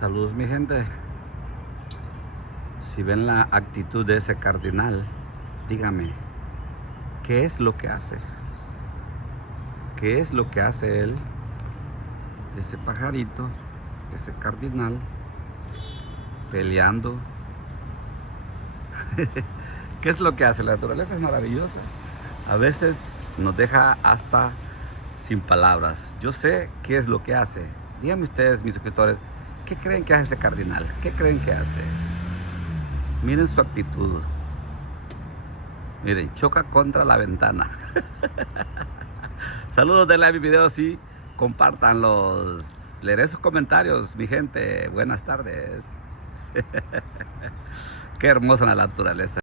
Saludos mi gente. Si ven la actitud de ese cardinal, dígame, ¿qué es lo que hace? ¿Qué es lo que hace él? Ese pajarito, ese cardinal, peleando. ¿Qué es lo que hace? La naturaleza es maravillosa. A veces nos deja hasta sin palabras. Yo sé qué es lo que hace. Díganme ustedes, mis suscriptores, ¿qué creen que hace ese cardinal? ¿Qué creen que hace? Miren su actitud. Miren, choca contra la ventana. Saludos, denle a mi video, sí, compártanlos. Leeré sus comentarios, mi gente. Buenas tardes. Qué hermosa la naturaleza.